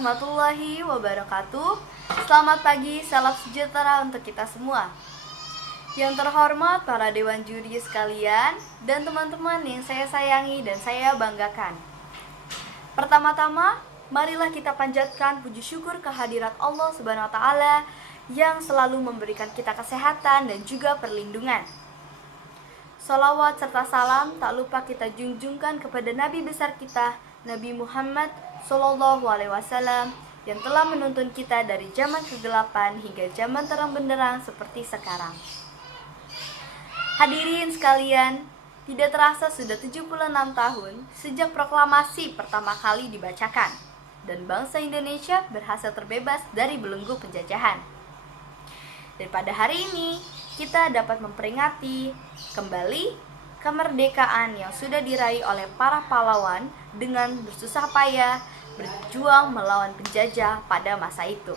warahmatullahi wabarakatuh. Selamat pagi, salam sejahtera untuk kita semua. Yang terhormat para dewan juri sekalian dan teman-teman yang saya sayangi dan saya banggakan. Pertama-tama, marilah kita panjatkan puji syukur kehadirat Allah Subhanahu wa taala yang selalu memberikan kita kesehatan dan juga perlindungan. Salawat serta salam tak lupa kita junjungkan kepada Nabi besar kita, Nabi Muhammad Sallallahu Alaihi Wasallam, yang telah menuntun kita dari zaman kegelapan hingga zaman terang benderang seperti sekarang. Hadirin sekalian, tidak terasa sudah 76 tahun sejak proklamasi pertama kali dibacakan dan bangsa Indonesia berhasil terbebas dari belenggu penjajahan. Dan pada hari ini kita dapat memperingati kembali kemerdekaan yang sudah diraih oleh para pahlawan dengan bersusah payah berjuang melawan penjajah pada masa itu.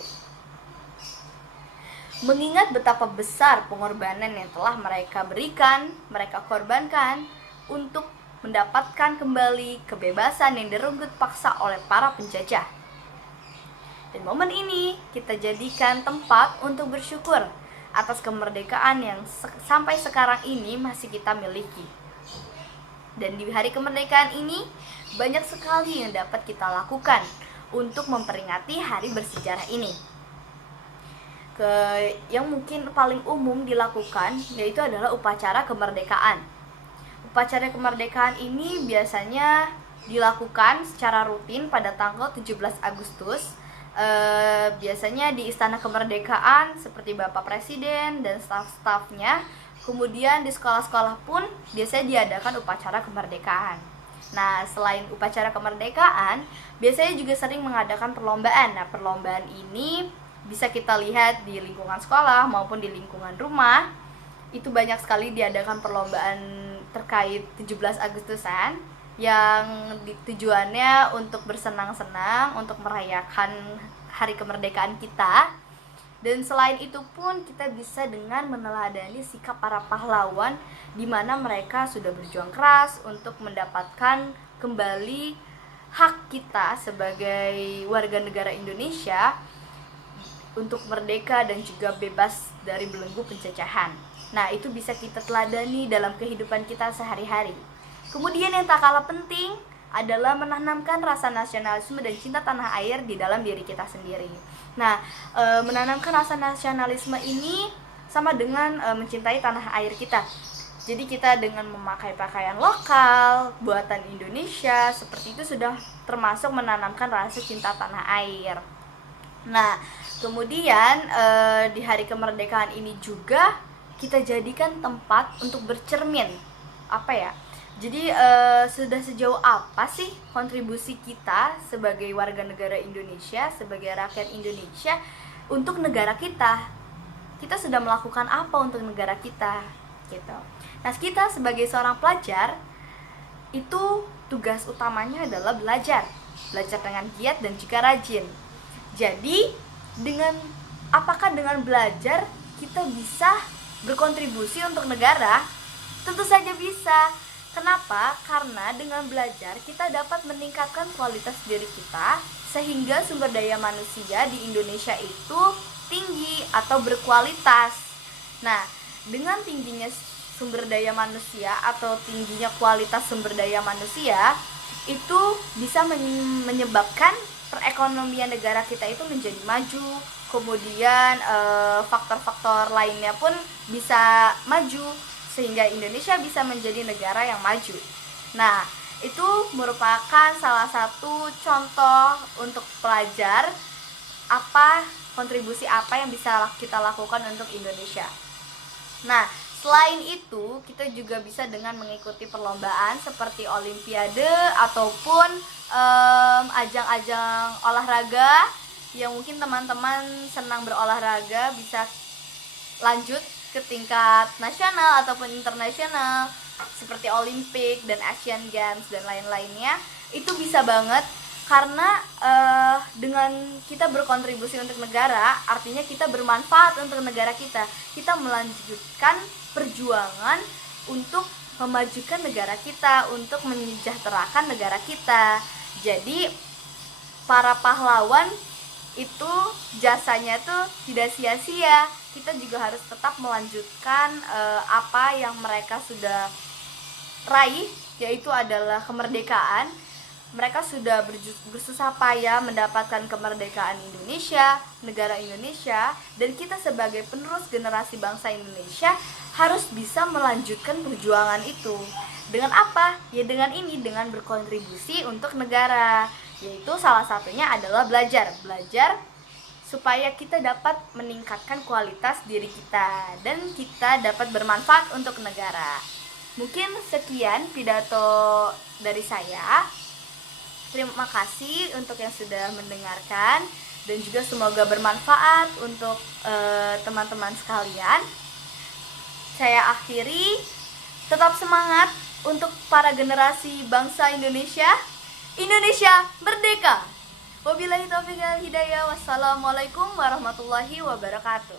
Mengingat betapa besar pengorbanan yang telah mereka berikan, mereka korbankan untuk mendapatkan kembali kebebasan yang direnggut paksa oleh para penjajah. Dan momen ini kita jadikan tempat untuk bersyukur atas kemerdekaan yang sampai sekarang ini masih kita miliki. Dan di hari kemerdekaan ini banyak sekali yang dapat kita lakukan untuk memperingati hari bersejarah ini. Yang mungkin paling umum dilakukan yaitu adalah upacara kemerdekaan. Upacara kemerdekaan ini biasanya dilakukan secara rutin pada tanggal 17 Agustus. Biasanya di Istana Kemerdekaan seperti Bapak Presiden dan staf-stafnya. Kemudian di sekolah-sekolah pun biasanya diadakan upacara kemerdekaan. Nah, selain upacara kemerdekaan, biasanya juga sering mengadakan perlombaan. Nah, perlombaan ini bisa kita lihat di lingkungan sekolah maupun di lingkungan rumah. Itu banyak sekali diadakan perlombaan terkait 17 Agustusan yang tujuannya untuk bersenang-senang, untuk merayakan hari kemerdekaan kita. Dan selain itu pun kita bisa dengan meneladani sikap para pahlawan di mana mereka sudah berjuang keras untuk mendapatkan kembali hak kita sebagai warga negara Indonesia untuk merdeka dan juga bebas dari belenggu penjajahan. Nah, itu bisa kita teladani dalam kehidupan kita sehari-hari. Kemudian yang tak kalah penting adalah menanamkan rasa nasionalisme dan cinta tanah air di dalam diri kita sendiri. Nah, menanamkan rasa nasionalisme ini sama dengan mencintai tanah air kita. Jadi kita dengan memakai pakaian lokal, buatan Indonesia, seperti itu sudah termasuk menanamkan rasa cinta tanah air. Nah, kemudian di hari kemerdekaan ini juga kita jadikan tempat untuk bercermin. Jadi sudah sejauh apa sih kontribusi kita sebagai warga negara Indonesia, sebagai rakyat Indonesia untuk negara kita? Kita sudah melakukan apa untuk negara kita? Gitu. Nah, kita sebagai seorang pelajar itu tugas utamanya adalah belajar dengan giat dan juga rajin. Jadi, apakah dengan belajar kita bisa berkontribusi untuk negara? Tentu saja bisa. Kenapa? Karena dengan belajar kita dapat meningkatkan kualitas diri kita sehingga sumber daya manusia di Indonesia itu tinggi atau berkualitas. Nah, dengan tingginya sumber daya manusia atau tingginya kualitas sumber daya manusia itu bisa menyebabkan perekonomian negara kita itu menjadi maju. Kemudian faktor-faktor lainnya pun bisa maju sehingga Indonesia bisa menjadi negara yang maju. Nah, itu merupakan salah satu contoh untuk pelajar kontribusi apa yang bisa kita lakukan untuk Indonesia. Nah, selain itu kita juga bisa dengan mengikuti perlombaan seperti olimpiade ataupun ajang-ajang olahraga yang mungkin teman-teman senang berolahraga bisa lanjut ke tingkat nasional ataupun internasional seperti Olimpik dan Asian Games dan lain-lainnya. Itu bisa banget karena dengan kita berkontribusi untuk negara, artinya kita bermanfaat untuk negara kita. Kita melanjutkan perjuangan untuk memajukan negara kita, untuk menyejahterakan negara kita. Jadi para pahlawan itu jasanya tuh tidak sia-sia. Kita juga harus tetap melanjutkan apa yang mereka sudah raih, yaitu adalah kemerdekaan. Mereka sudah bersusah payah mendapatkan kemerdekaan Indonesia, negara Indonesia, dan kita sebagai penerus generasi bangsa Indonesia harus bisa melanjutkan perjuangan itu. Dengan apa? Ya dengan ini, dengan berkontribusi untuk negara. Yaitu salah satunya adalah belajar supaya kita dapat meningkatkan kualitas diri kita dan kita dapat bermanfaat untuk negara. Mungkin sekian pidato dari saya. Terima kasih untuk yang sudah mendengarkan dan juga semoga bermanfaat untuk teman-teman sekalian. Saya akhiri, tetap semangat untuk para generasi bangsa Indonesia. Indonesia merdeka. Wabillahi taufiq wal hidayah. Wassalamualaikum warahmatullahi wabarakatuh.